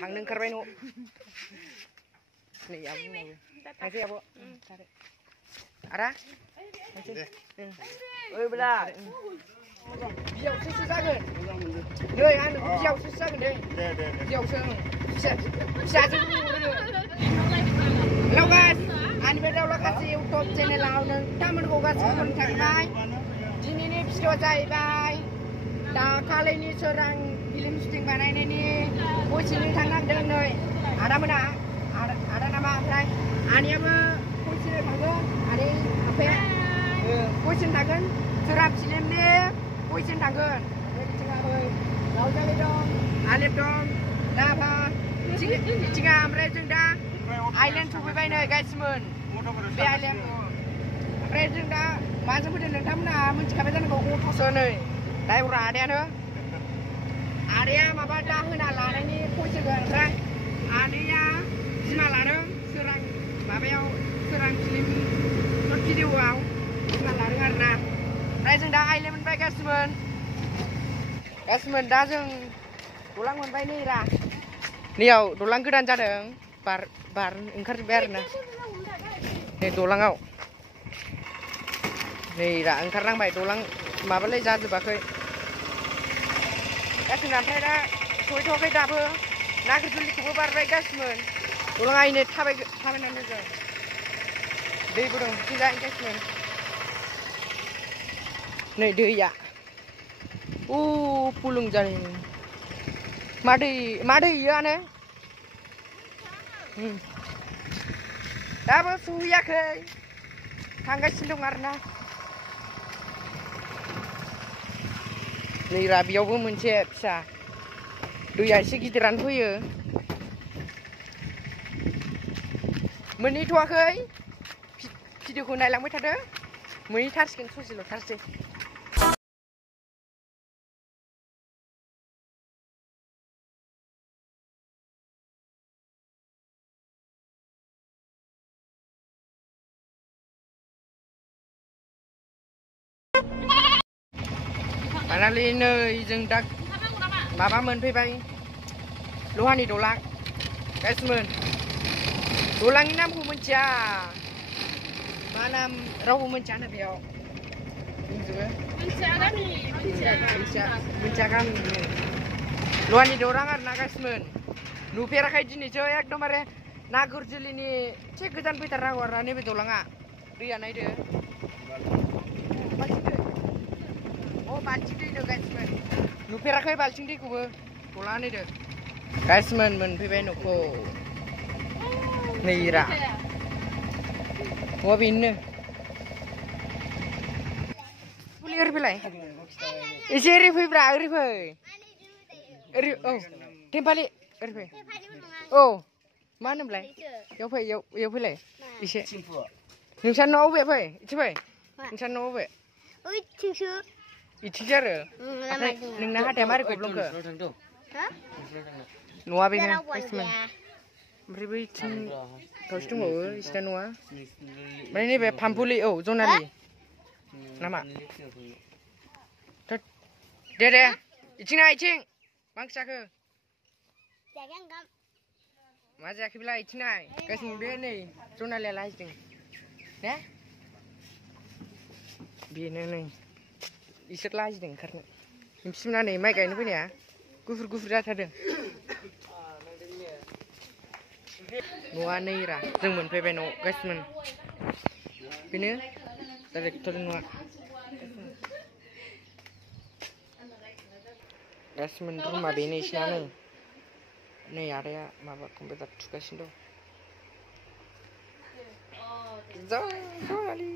Thằng nâng carbon hộ. Này áo này. Thấy chưa bộ? Ada? Ơi bây giờ. Dầu xuất sắc rồi. Nơi ăn dầu xuất sắc rồi đây. Dầu sơn. Xa chứ. Hello guys. Ani bedaw lah kasih YouTube channel lawan. Taman ko kasih kontak bay. Ini nih video जाहैबाय. दा खालिनि सोरां film shooting बानायनायनि नि कोचिंनि थांनांदों नै आदामोना आदा नामा ओमफ्राय आनियाबो कोचिं थांगोन आनि आफाया कोचिं थांगोन सोरां फिल्मनि कोचिं थांगोन बिथिङाबो लावजालि दं आलिफ दं दाबा बिथिङा ओमफ्राय जों दा आइलेन्ड सफैबाय नै गाइसमोन बे आइलेन्डखौ ओमफ्राय जों दा माजों फैदों नोंथांमोना मिथिखाबाय जानांगौ अट'सो नै ड्राइभारा आदाया माबा दा होना लानायनि फैसिगोन ओमफ्राय आदाया बिमा लादों सोरां माबायाव सोरां फिल्म सर्ट भिडिअ'आव बिमा लादों आरोना ओमफ्राय जों दा आइलेन्ड मोनबाय गासिमोन दा जों दलां मोनबाय नै रा नैयाव दलां गोदान जादों बार ओंखारजोब्बाय आरोना नै दलाङाव नै रा ओंखारनांबाय दलां माबालाय जाजोबाखै गासिमोन ओमफ्राय दा सहैथ'वाखै दाबो नागिरजुलिखौबो बारबाय गासिमोन दलाङायनो थाबायनानै जों दैबो दं बिथिंजाय गासिमोन नै दैया फुलुं जादों मा दैयानो दाबो सहैयाखै थांगासिनो दं आरोना नै रा बेयावबो मोनसे फिसा दैया एसे गिदिरानो फैयो मोनहैथ'वाखै भिडिअखौ नायलांबाय थादो मोनहैथारसिगोन ससेल'थारसै Finally नै जों दा माबा मोनफैबाय लहानि दलां गाइसमोन दलांनि नामखौ मिथिया मा नाम रावबो मिथियानो बेयाव दंजोबो मिथिया गामि लहानि दलां आरोना गाइसमोन नुफेराखै दिनैसो एकदमबारे नागिरजुलिनि एसे गोजान फैथारनांगौ आरोना नैबे दलाङा दैया नायदो बाल्थिं दै नो गाइसमोन नुफेराखै बाल्थिं दैखौबो दलाङा नायदो गाइसमोन मोनफैबाय न'खौ नै रा बेनो ओरै फैलाय एसे ओरै फैब्रा ओरै फै ओरै औ टेम्पालि ओरै फै औ मा होनोमोनलाय इयाव फैलाय एसे नोंसा न'आव बबे फै एसे फै नोंसा न'आव बबे इथिंसो आरो ओमफ्राय नोंना हाथाया मारै गब्लंखो न'आ बेनो गाइसमोन ओमफ्राय बैथिं खावसे दंबावो इसिना न'आ ओमफ्राय नैबे फामफुलि औ जनालि नामा दे इथिं इथिं मा ओंख्रि जाखो मा जायाखैब्ला इथिं नाय गाइसमोन बे नै जनालिया लाजिदों ने बेनो नै इसोर लाजिदों ओंखारनो बिसिमना नै माइ गायनो फैनाया गुफुर जाथारदों न'आ नै रा जों मोनफैबाय न' गाइसमोन बेनो डाइरेक्टर न'आ गाइसमोन रुमा बेनो इसिना नै आदाया माबा कम्पिउटार थुगासिनो दं जनालि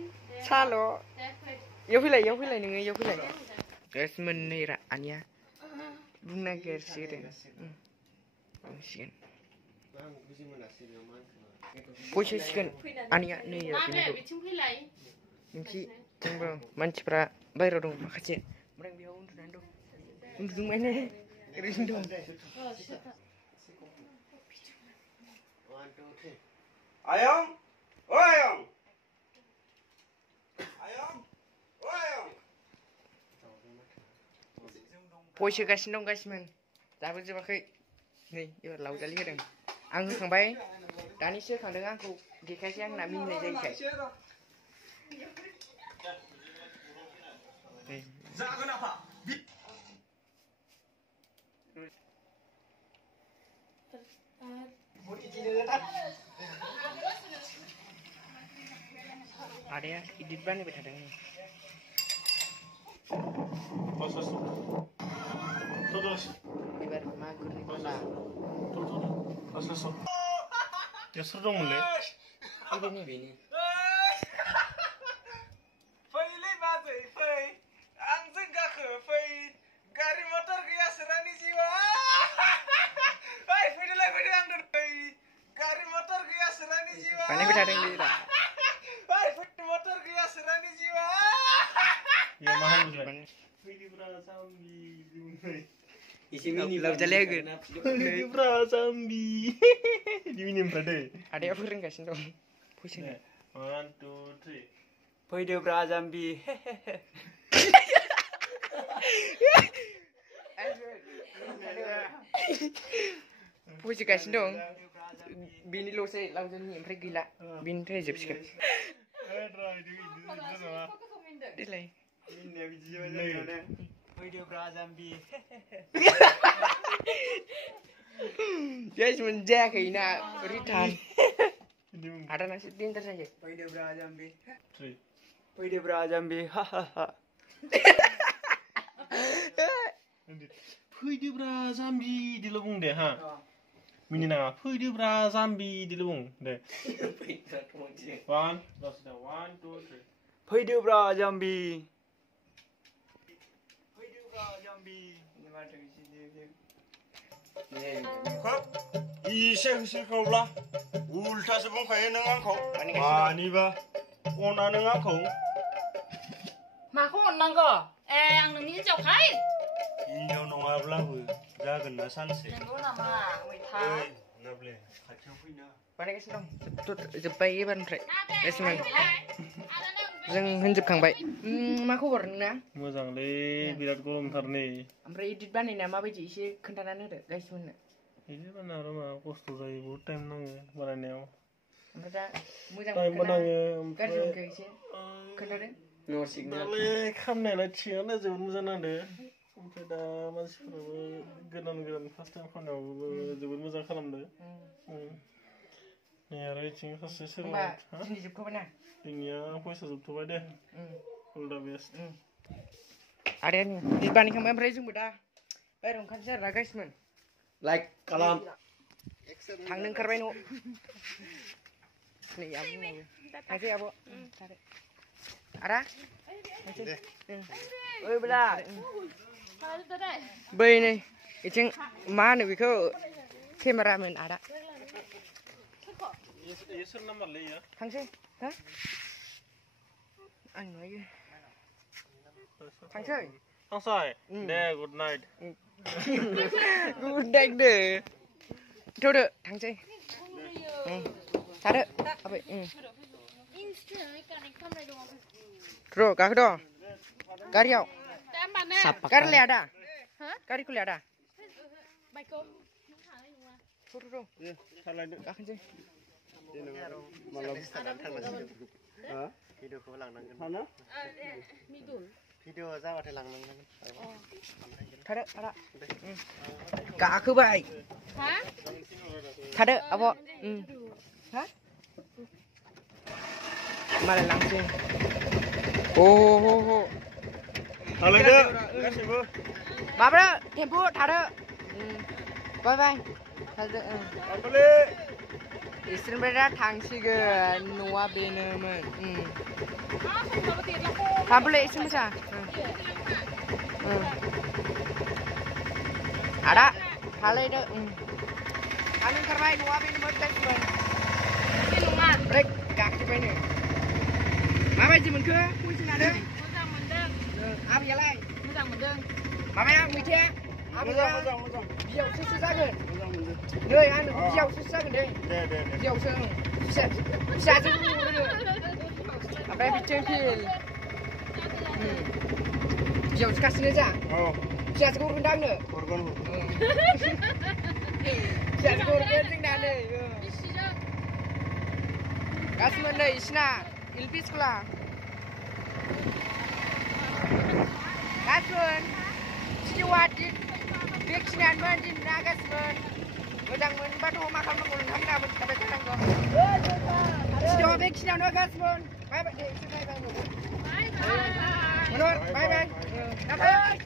साल' इयाव फैलाय नोङो इयाव फैलाय गाइसमोन नै रा आनिया बुंनो नागिरसिगोन बुंसिगोन बयसोसिगोन आनिया नै रा बिथिं जोंबो मानसिफ्रा बायहेरायाव दं माखासे ओमफ्राय बेयाव उन्दुनानै दं उन्दुदोंमोन ओरैनो दं आयं भइस होगासिनो दं गाइसमोन दाबो जोबाखै नै एबार लावजालि होदों आं होखांबाय दानिसो होखांदों आंखौ देखायसै आंना मिनिनाय जायोखाय जागोन आफा आदाया इदिट बानायबाय थादों एबार मागुरनि बाला सोर दंमोनलै बेनि फैलै बाजै फै आंजों गाखो फै गारि मटर गैया सोरांनि जिउआ ओइ फैदोलाय फैदो आंजों फै गारि मटर गैया सोरांनि जिउआ बानायबाय थादों दा ओइ फैदो मटर गैया सोरांनि जिउआ या मा होनोमोनलाय फैदोब्रा जाम्बि एसे मिनि लावजालि होगोन फैदोब्रा जाम्बि मिनिनिफ्राय दै आदाया फोरोंगासिनो दं फैसा 1 2 3 फैदोब्रा जाम्बि फैगासिनो दं बेनिल'सै लावजालि ओमफ्राय गैला बेनिफ्राय जोबसिगोन देलाय फैदोब्रा जाम्बि जायस मोनजायाखैना रिटार्न आदानासो डेन्जार जायो फैदोब्रा जाम्बि फैदोब्रा जाम्बि हा हा हा फैदोब्रा जाम्बि दिल' बुं दे हा मिनिनाङा फैदोब्रा जाम्बि दिल' बुं दे 1 2 3 फैदोब्रा जाम्बि फैदोब्रा जाम्बि इसे होसोखावब्ला उल्थासो बुंखायो नों आंखौ मानिबा अना नों आंखौ माखौ अननांगौ आं नोंनि हिनजावखाय हिनजाव नङाब्लाबो जागोन ना सानसे नंगौ नामा मैथा नाब्ले खाथियाव फैना बानायगासिनो दं जोब्बाय एबारनिफ्राय गासिमोन जों होनजोबखांबाय मा खबर नोंना मोजांलै बिराद गरमथार नै ओमफ्राय एडिट बानायनाया माबायदि एसे खोन्थानानै होदो गासिमोननो एडिट बानायनायाव मा खस्थ' जायो बहुद टाइम नाङो बानायनायाव ओमफ्राय दा मोजां टाइमबो नाङो गाज्रि मोनखो एसे खोन्थादो नो सिगनेल दालाय खामनायालाय थिगानो जोबोद मोजां नांदो ओमफ्राय दा मानसिफोराबो गोदान फार्स्ट टाइम खालामनायावबो जोबोद मोजां खालामदो नै आरो इथिं सासे सोरबा दिनै जोबखाबाय ना जोंनिया फैसा जोबथ'बाय दे अल दा बेस्ट आदाया नै बानायखांबाय ओमफ्राय जोंबो दा बायह्रायाव ओंखारनोसै आरोना गासिमोन लाइक खालाम थांनो ओंखारबाय न' नै आब'मोनाबो थांसै आब' आदा थांसै ओइ बेला बै नै बिथिं मा होनो बेखौ केमेरामेन आदा सोर नाम्बारलै इयो थांसै हा आं नुयो थांसै थांसै दे गुड नाइट गुड नाइट दे थ'दो थांसै थादो आबै र' गाखोद' गारियाव गारि लाया दा गारिखौ लाया दा गाखोनोसै भिडिअखौबो लांनांगोन भिडिअ जाबाथाय लांनांगोन थादो आदा गाखोबाय थादो आब' हा मालाय लांसै हो थालायदो गासैबो माबा टेम्पु थादो बाय बाय थादो इसोरनिफ्राय दा थांसिगोन न'आ बेनोमोन थाबोलै एसे मोजां आदा थालायदो थांनो ओंखारबाय न'आ बेनोमोन गासिमोन नङा ओमफ्राय गाखोबायनो माबायदि मोनखो कुइसनानो मोजां मोनदों आबैयालाय मोजां मोनदों माबाया मैथाया आबैया बियावसोसो जागोन नै आंनो बियावसो जागोन दे बियावसो फिसाजों हरो ओमफ्राय बिथिं फिल बियावसो गासिनो जा फिसाजोखौ हरगोन दा आंनो गासिबो नै इसिना LP स्कुला गासिबो भिडिअआ बेखिनियानोमोन दिनैना गासिबो मोजां मोनबाथ' मा खालामनांगौ नोंथांमोनाबो साबस्क्राइब जानांगौ भिडिअआ बेखिनियावनो गासिबो बाय बाय दे बाय बाय बाय बाय